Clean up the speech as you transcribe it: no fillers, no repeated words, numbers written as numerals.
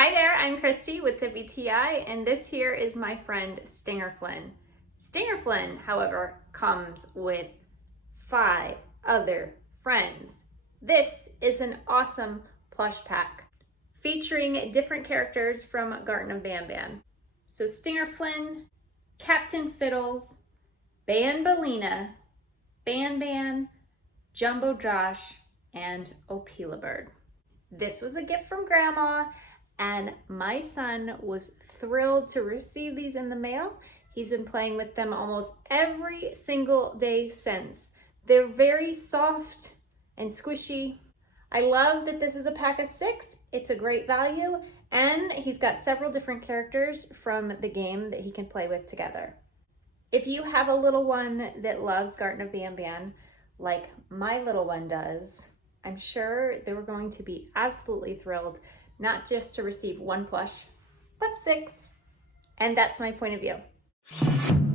Hi there, I'm Christy with WTI, and this here is my friend Stinger Flynn. Stinger Flynn, however, comes with 5 other friends. This is an awesome plush pack featuring different characters from Garten of Banban. So Stinger Flynn, Captain Fiddles, Banbalina, Banban, Jumbo Josh, and Opila Bird. This was a gift from Grandma, and my son was thrilled to receive these in the mail. He's been playing with them almost every single day since. They're very soft and squishy. I love that this is a pack of 6. It's a great value, and he's got several different characters from the game that he can play with together. If you have a little one that loves Garten of Banban, like my little one does, I'm sure they were going to be absolutely thrilled, not just to receive 1 plush, but 6. And that's my point of view.